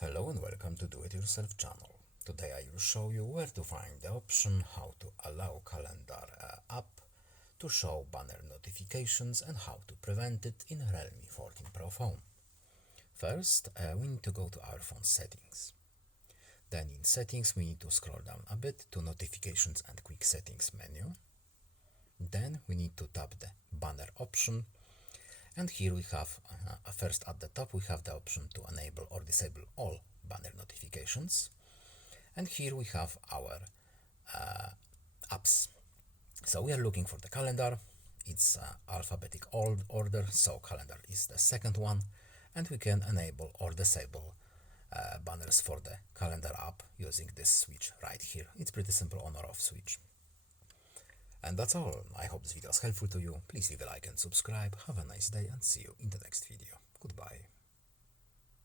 Hello and welcome to Do It Yourself channel. Today I will show you where to find the option how to allow calendar app to show banner notifications and how to prevent it in Realme 14 Pro phone. First, we need to go to our phone settings. Then in settings we need to scroll down a bit to notifications and quick settings menu. Then we need to tap the banner option. And here we have, first at the top, we have the option to enable or disable all banner notifications. And here we have our apps. So we are looking for the calendar. It's alphabetic order, so calendar is the second one. And we can enable or disable banners for the calendar app using this switch right here. It's pretty simple on or off switch. And that's all. I hope this video was helpful to you. Please leave a like and subscribe. Have a nice day and see you in the next video. Goodbye.